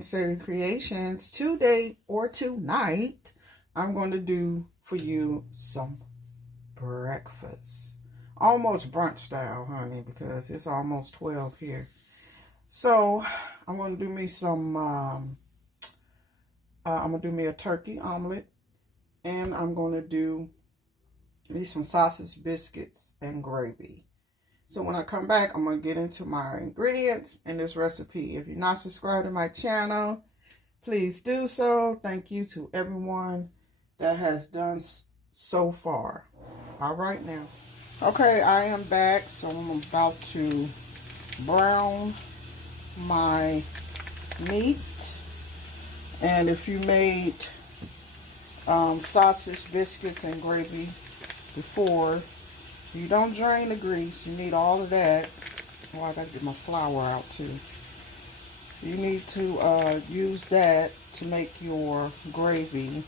Saturday Creations. Today or tonight, I'm going to do for you some breakfast. Almost brunch style, honey, because it's almost 12 here. So, I'm going to do me some, I'm going to do me a turkey omelet. And I'm going to do me some sausage, biscuits, and gravy. So when I come back, I'm going to get into my ingredients in this recipe. If you're not subscribed to my channel, please do so. Thank you to everyone that has done so far. All right now. Okay, I am back. So I'm about to brown my meat. And if you made sausage, biscuits, and gravy before, you don't drain the grease. You need all of that. Oh, I gotta get my flour out too. You need to use that to make your gravy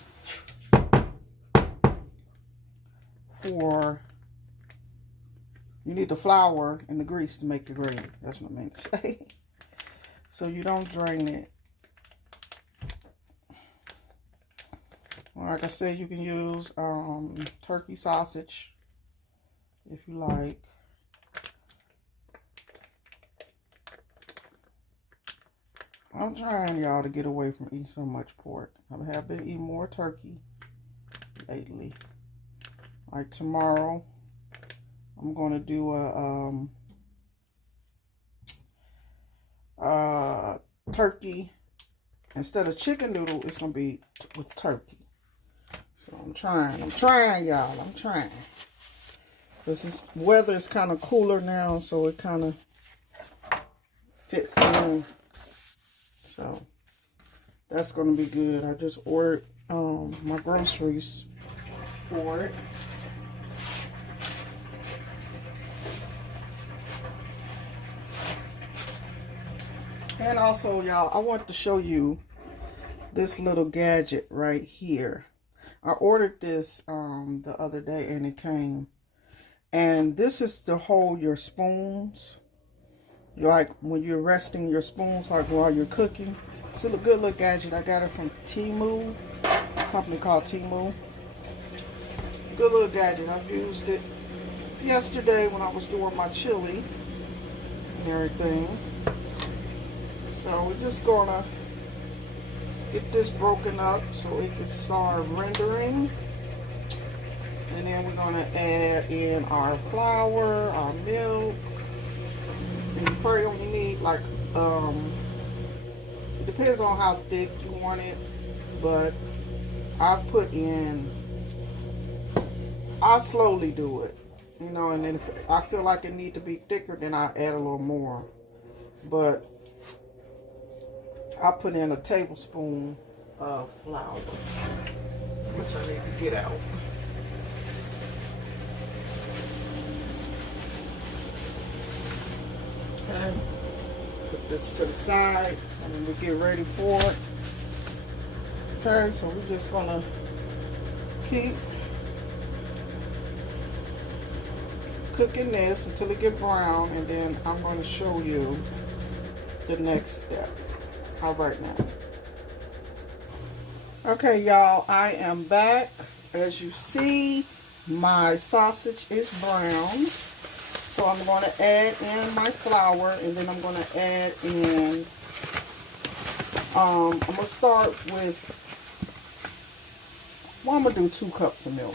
for, you need the flour and the grease to make the gravy. That's what I meant to say. So you don't drain it. Like I said, you can use turkey sausage if you like. I'm trying, y'all, to get away from eating so much pork. I have been eating more turkey lately. Like tomorrow, I'm going to do a turkey. Instead of chicken noodle, it's going to be with turkey. So I'm trying, y'all. I'm trying. This weather is kind of cooler now, so it kind of fits in. So that's going to be good. I just ordered my groceries for it. And also, y'all, I want to show you this little gadget right here. I ordered this the other day and it came. And this is to hold your spoons. Like when you're resting your spoons, like while you're cooking. It's a good little gadget. I got it from Temu, a company called Temu. Good little gadget. I've used it yesterday when I was doing my chili and everything. So we're just gonna get this broken up so it can start rendering. And then we're going to add in our flour, our milk. And you probably only need like, it depends on how thick you want it. But I put in, I slowly do it. You know, and then if I feel like it need to be thicker, then I add a little more. But I put in a tablespoon of flour, which I need to get out. Okay, put this to the side and then we get ready for it. Okay, so we're just gonna keep cooking this until it get brown, and then I'm going to show you the next step. All right now. Okay, y'all, I am back. As you see, my sausage is brown. So I'm going to add in my flour, and then I'm going to add in, I'm going to start with, well, I'm going to do 2 cups of milk.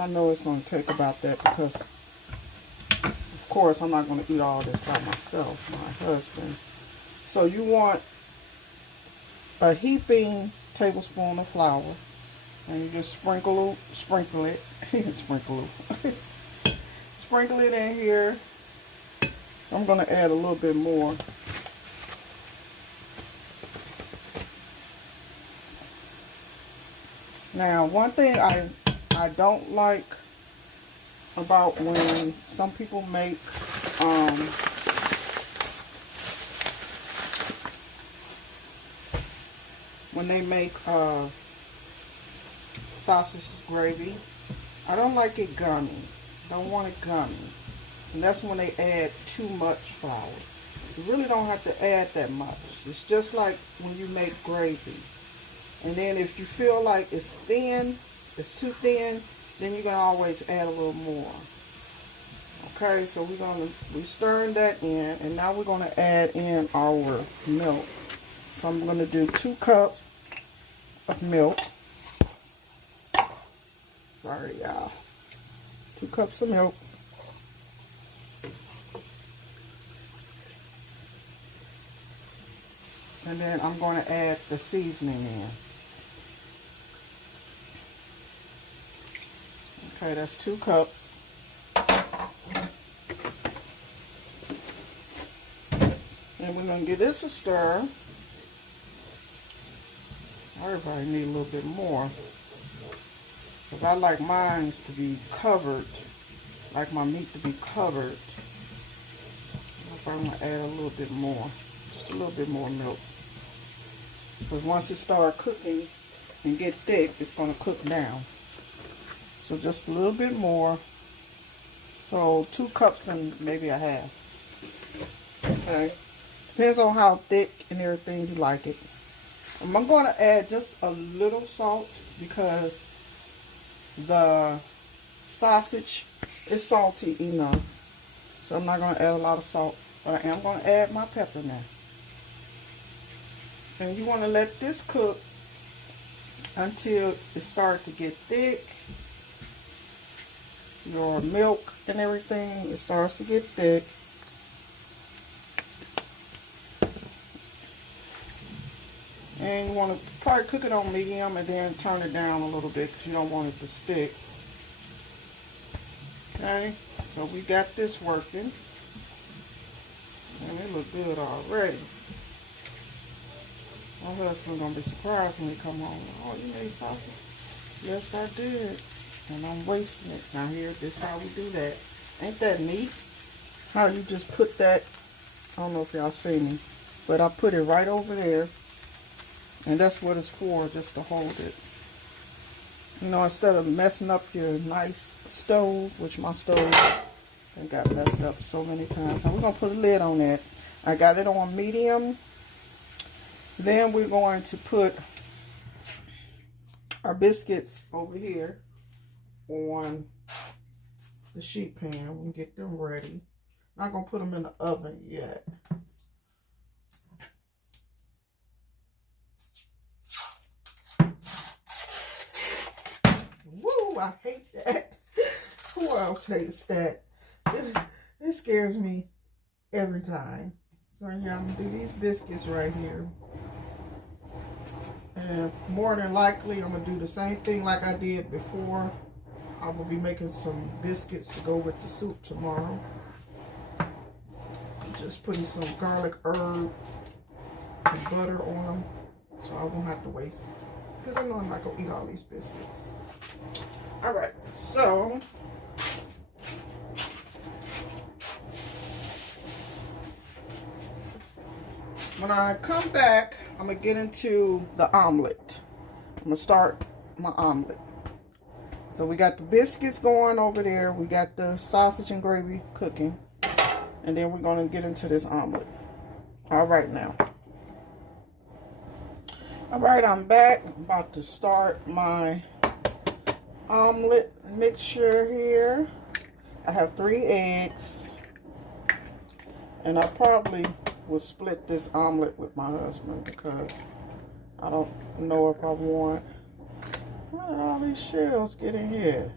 I know it's going to take about that because, of course, I'm not going to eat all this by myself, my husband. So you want a heaping tablespoon of flour, and you just sprinkle it, sprinkle it in here. I'm going to add a little bit more. Now, one thing I don't like about when some people make when they make sausage gravy, I don't like it gummy. Don't want it gummy. And that's when they add too much flour. You really don't have to add that much. It's just like when you make gravy. And then if you feel like it's thin, it's too thin, then you can always add a little more. Okay, so we're stirring that in, and now we're gonna add in our milk. So I'm gonna do 2 cups of milk. Sorry, y'all. 2 cups of milk. And then I'm going to add the seasoning in. Okay, that's 2 cups. And we're going to give this a stir. Everybody need a little bit more. Because I like mine to be covered. I like my meat to be covered. I'm going to add a little bit more. Just a little bit more milk. Because once it starts cooking and get thick, it's going to cook down. So just a little bit more. So 2 cups and maybe a half. Okay. Depends on how thick and everything you like it. I'm going to add just a little salt because the sausage is salty enough. So I'm not going to add a lot of salt. But I am going to add my pepper now. And you want to let this cook until it starts to get thick. Your milk and everything, it starts to get thick. And you want to probably cook it on medium and then turn it down a little bit because you don't want it to stick. Okay, so we got this working. And it looks good already. My husband's going to be surprised when he come home. Oh, you made sausage? Yes, I did. And I'm wasting it. Now here, this is how we do that. Ain't that neat? How you just put that, I don't know if y'all see me, but I put it right over there. And that's what it's for, just to hold it. You know, instead of messing up your nice stove, which my stove I got messed up so many times. Now we're going to put a lid on that. I got it on medium. Then we're going to put our biscuits over here on the sheet pan. We can get them ready. Not going to put them in the oven yet. Woo, I hate that. Who else hates that? It scares me every time. So yeah, I'm going to do these biscuits right here. And more than likely, I'm going to do the same thing like I did before. I will be making some biscuits to go with the soup tomorrow. Just putting some garlic, herb, and butter on them. So I won't have to waste it. Because I know I'm not going to eat all these biscuits. Alright, so when I come back, I'm going to get into the omelet. I'm going to start my omelet. So we got the biscuits going over there. We got the sausage and gravy cooking. And then we're going to get into this omelet. All right now. All right, I'm back. I'm about to start my omelet mixture here. I have 3 eggs. And I probably will split this omelet with my husband because I don't know if I want. Why did all these shells get in here?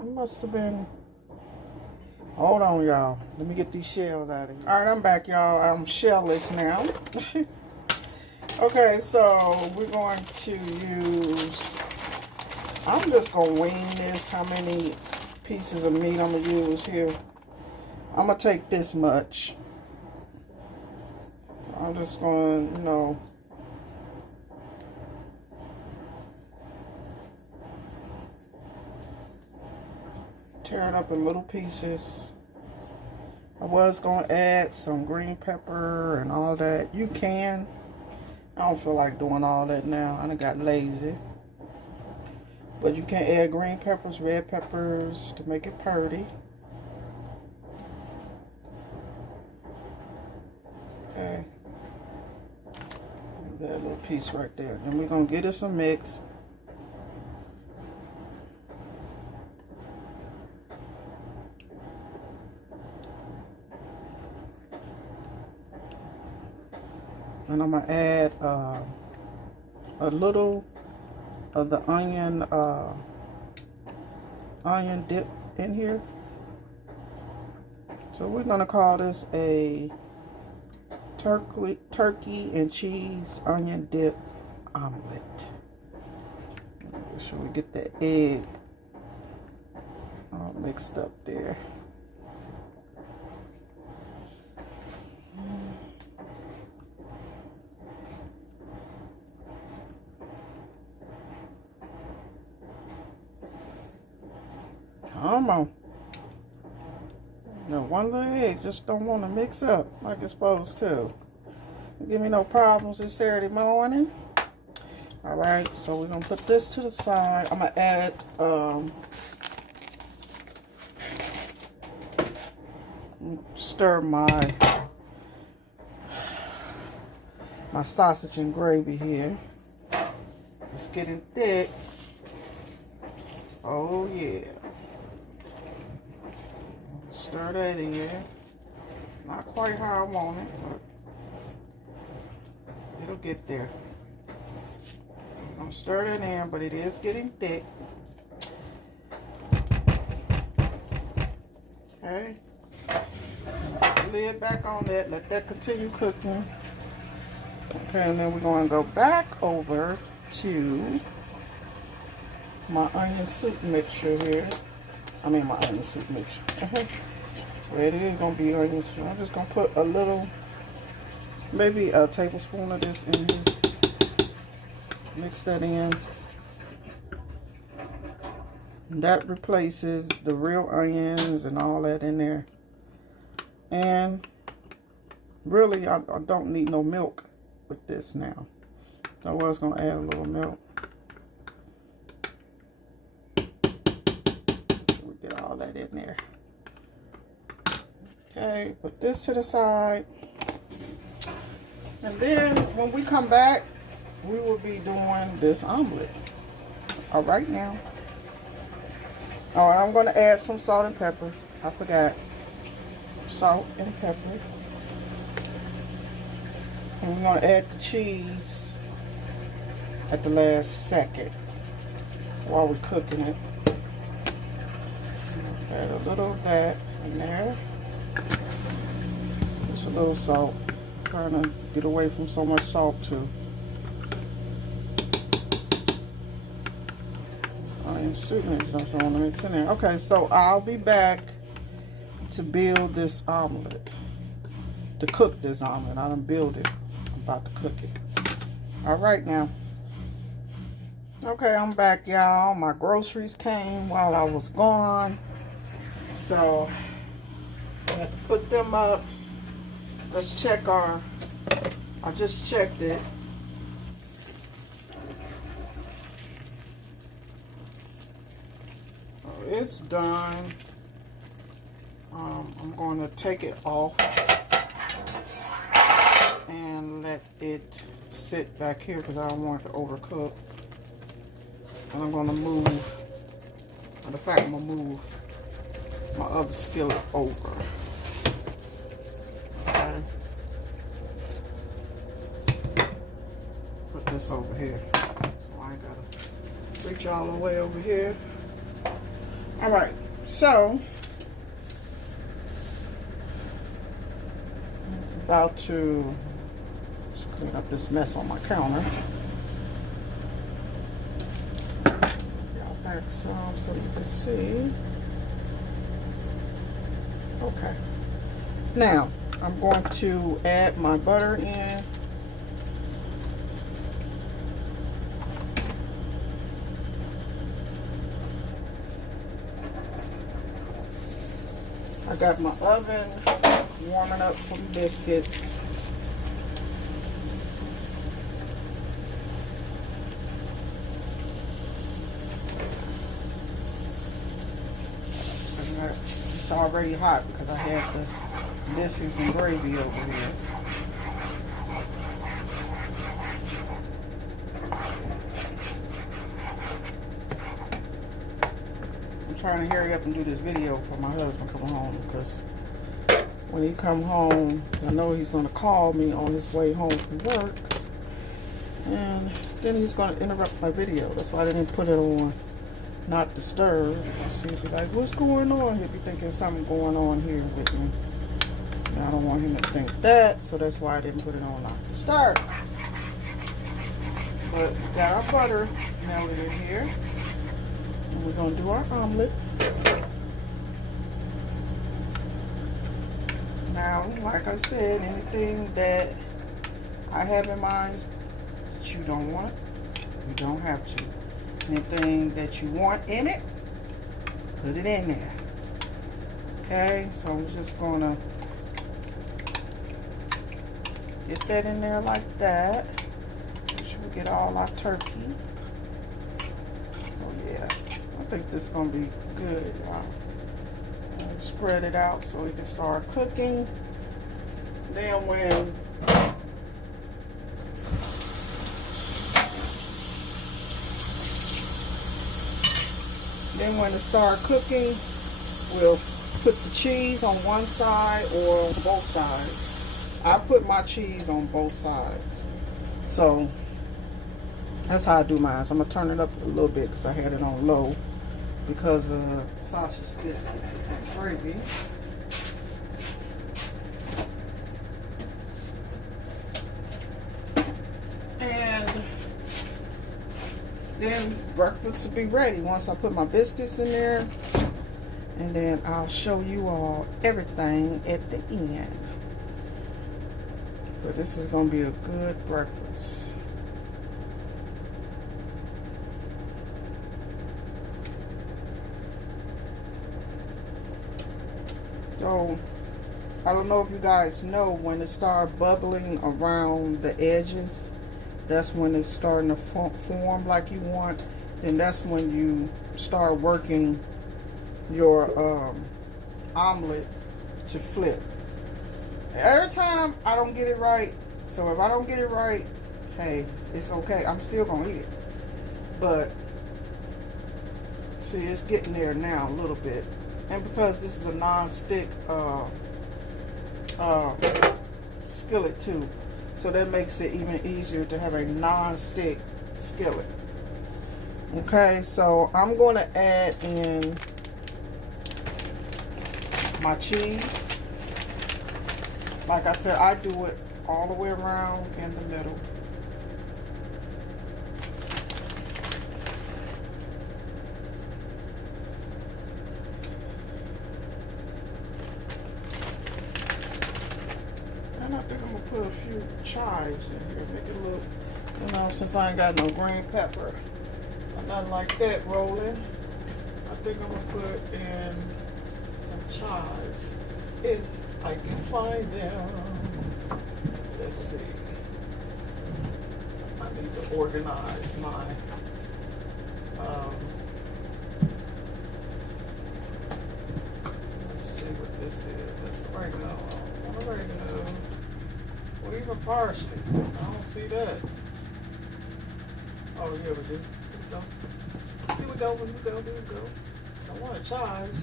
It must have been. Hold on, y'all. Let me get these shells out of here. All right, I'm back, y'all. I'm shellless now. Okay, so we're going to use. I'm just gonna wing this. How many pieces of meat I'm gonna use here? I'm gonna take this much. I'm just gonna, you know, tear it up in little pieces. I was gonna add some green pepper and all that. You can. I don't feel like doing all that now. I done got lazy. But you can add green peppers, red peppers to make it pretty. piece right there. And we're going to get us a mix. And I'm going to add a little of the onion dip in here. So we're going to call this a turkey and cheese onion dip omelet. Make sure we get the egg all mixed up there. Come on. Now one little egg just don't want to mix up like it's supposed to. Give me no problems this Saturday morning. Alright, so we're going to put this to the side. I'm going to add stir my sausage and gravy here. It's getting thick. Oh yeah. Stir that in. Not quite how I want it, but it'll get there. I'm gonna stir that in, but it is getting thick. Okay. Lid back on that. Let that continue cooking. Okay, and then we're going to go back over to my onion soup mixture here. I mean my onion soup mixture. Well, it is going to be onion soup. I'm just going to put a little, maybe a tablespoon of this in here. Mix that in. And that replaces the real onions and all that in there. And really, I don't need no milk with this now. So I was going to add a little milk. We get all that in there. Okay, put this to the side. And then when we come back, we will be doing this omelet. All right now. All right, I'm going to add some salt and pepper. I forgot. Salt and pepper. And we're going to add the cheese at the last second while we're cooking it. Add a little of that in there. Just a little salt. Trying to get away from so much salt too. Onion soup mix, don't want to mix in there. Okay, so I'll be back to build this omelet. To cook this omelet. I done build it. I'm about to cook it. Alright now. Okay, I'm back, y'all. My groceries came while I was gone. So I had to put them up. Let's check our, I just checked it. Oh, it's done. I'm going to take it off and let it sit back here because I don't want it to overcook. And I'm going to move, in fact, I'm going to move my other skillet over. Okay. Put this over here. So I ain't got to reach all the way over here. Alright, so I'm about to just clean up this mess on my counter. Back some so you can see. Okay. Now, I'm going to add my butter in. I got my oven warming up some biscuits. It's already hot because I had the biscuits and gravy over here. trying to hurry up and do this video for my husband come home, because when he come home, I know he's going to call me on his way home from work, and then he's going to interrupt my video. That's why I didn't put it on not disturb. So he'll be like, what's going on? He'll be thinking something going on here with me. And I don't want him to think that, so that's why I didn't put it on not disturb. But we got our butter melted in here, and we're going to do our omelet. Now, like I said, anything that I have in mind that you don't want, you don't have to. Anything that you want in it, put it in there. Okay, so I'm just gonna get that in there like that. Make sure we get all our turkey. Oh yeah, I think this is gonna be good, y'all. Spread it out so we can start cooking. Then when it starts cooking, we'll put the cheese on one side or on both sides. I put my cheese on both sides. So that's how I do mine. So I'm gonna turn it up a little bit because I had it on low because of sausage biscuits and gravy. And then breakfast will be ready once I put my biscuits in there. And then I'll show you all everything at the end. But this is going to be a good breakfast. So, I don't know if you guys know, when it starts bubbling around the edges, that's when it's starting to form like you want. And that's when you start working your omelet to flip. Every time I don't get it right, so if I don't get it right, hey, it's okay. I'm still going to eat it. But, see, it's getting there now a little bit. And because this is a non-stick skillet too, so that makes it even easier to have a non-stick skillet. Okay, so I'm going to add in my cheese. Like I said, I do it all the way around in the middle. And I think I'm going to put a few chives in here. Make it look, you know, since I ain't got no green pepper or nothing like that rolling, I think I'm going to put in some chives if I can find them. Let's see. I need to organize my let's see what this is. That's oregano. Oregano. Or even parsley. I don't see that. Oh, here we do. Here we go. Here we go. I want chives.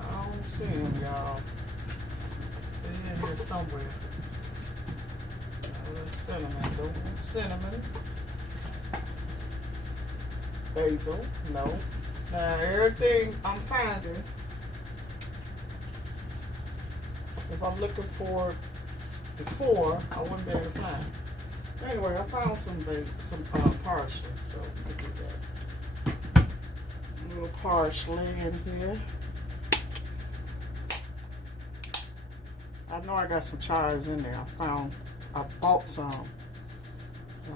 I don't see them, y'all. They're in here somewhere. There's cinnamon. Don't want cinnamon. Basil. No. Now, everything I'm finding, if I'm looking for before, I wouldn't be able to find. Anyway, I found some parsley, so we can do that. A little parsley in here. I know I got some chives in there. I bought some.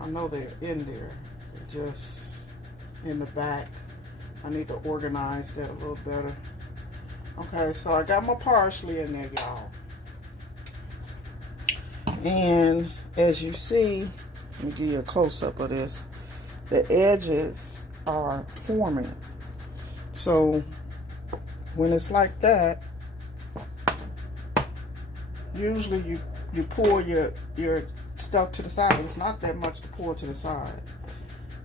I know they're in there. They're just in the back. I need to organize that a little better. Okay, so I got my parsley in there, y'all. And as you see, let me give you a close-up of this. The edges are forming. So when it's like that, usually you pour your stuff to the side. It's not that much to pour to the side.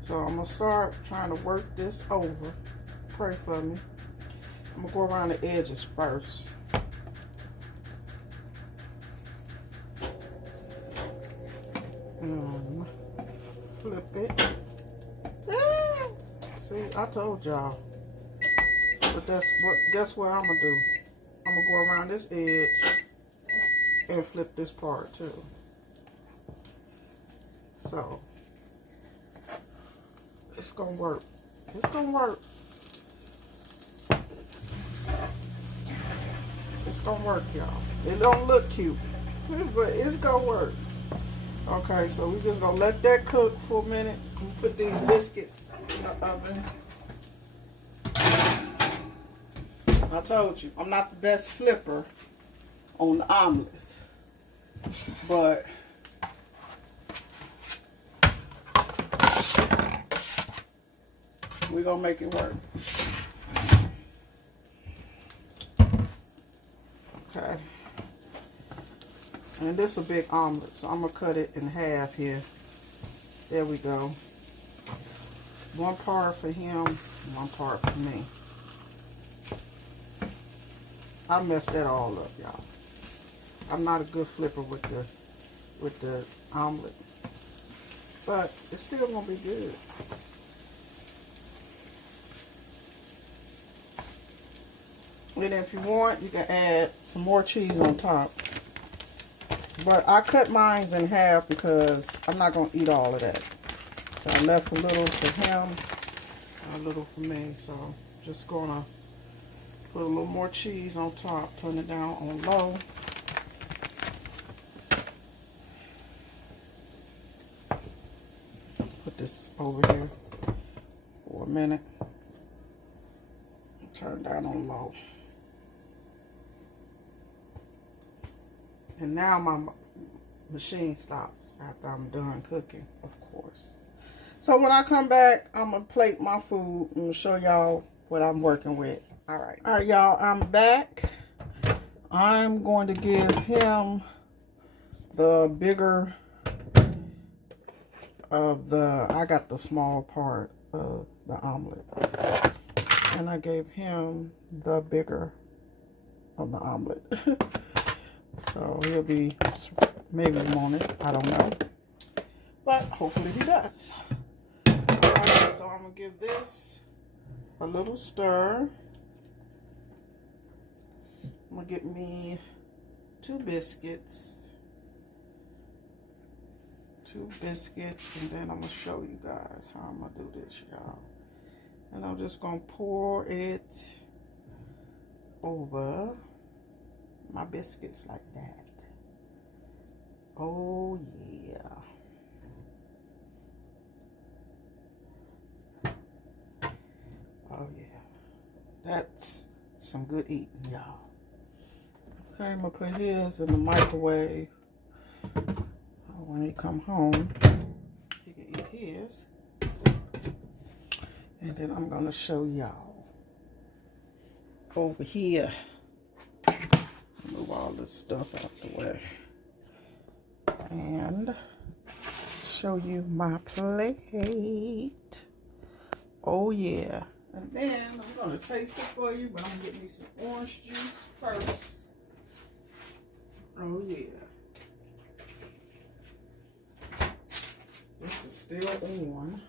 So I'm going to start trying to work this over. Pray for me. I'm going to go around the edges first. Flip it. Ah! See, I told y'all. But guess what I'm going to do? I'm going to go around this edge and flip this part too. So, it's going to work. It's going to work. It's going to work, y'all. It don't look cute, but it's going to work. Okay, so we're just going to let that cook for a minute. I'm put these biscuits in the oven. I told you, I'm not the best flipper on the omelets, but we're going to make it work. Okay. And this is a big omelet, so I'm going to cut it in half here. There we go. One part for him, one part for me. I messed that all up, y'all. I'm not a good flipper with the omelet, but it's still gonna be good. And if you want, you can add some more cheese on top. But I cut mine in half because I'm not gonna eat all of that. So I left a little for him, a little for me. So just gonna put a little more cheese on top, turn it down on low. Put this over here for a minute. Turn down on low. And now my machine stops after I'm done cooking, of course. So when I come back, I'm going to plate my food and show y'all what I'm working with. All right, y'all, I'm back. I'm going to give him the bigger of I got the small part of the omelet. And I gave him the bigger of the omelet. So he'll be, maybe want it, I don't know. But hopefully he does. Alright, so I'm going to give this a little stir. I'm going to get me 2 biscuits. 2 biscuits, and then I'm going to show you guys how I'm going to do this, y'all. And I'm just going to pour it over my biscuits like that. Oh, yeah. Oh, yeah. That's some good eating, y'all. Okay, I'm going to put his in the microwave. When he come home, he can eat his. And then I'm going to show y'all over here. Move all this stuff out the way. And show you my plate. Oh, yeah. And then I'm going to taste it for you, but I'm going to get me some orange juice first. Oh, yeah. This is still on.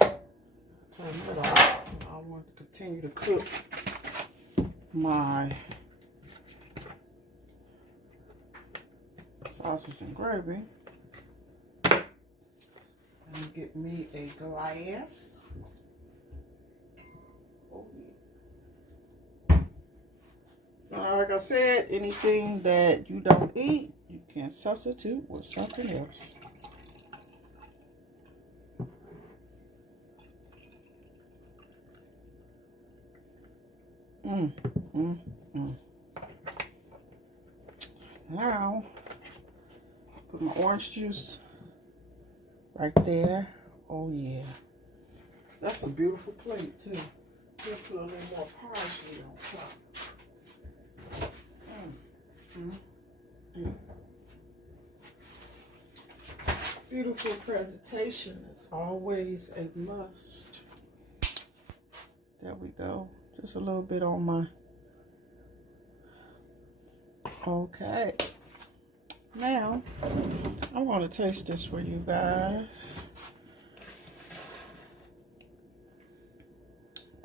Turn it off. I want to continue to cook my sausage and gravy. And get me a glass. Oh, yeah. Now, like I said, anything that you don't eat, you can substitute with something else. Now, put my orange juice right there. Oh, yeah. That's a beautiful plate, too. We'll put a little more parsley on top. Beautiful presentation is always a must. There we go. Just a little bit on my... Okay. Now, I'm going to taste this for you guys.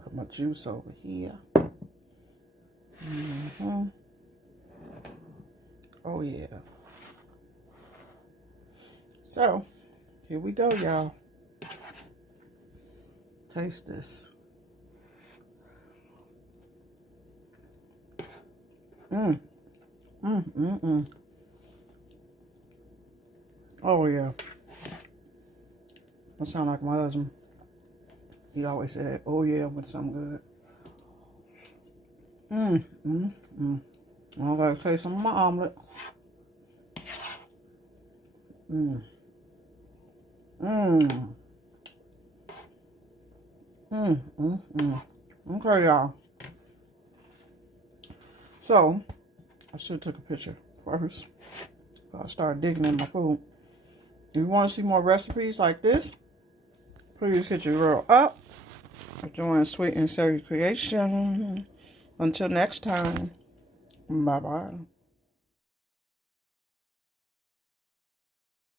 Put my juice over here. Oh, yeah. So, here we go, y'all. Taste this. Oh, yeah. That sound like my husband. He always say that, oh, yeah, with something good. I gotta taste some of my omelet. Okay, y'all. So, I should have took a picture first. I started digging in my food. If you want to see more recipes like this, please hit your girl up. Join Sweet and Savory Creation. Until next time, bye-bye.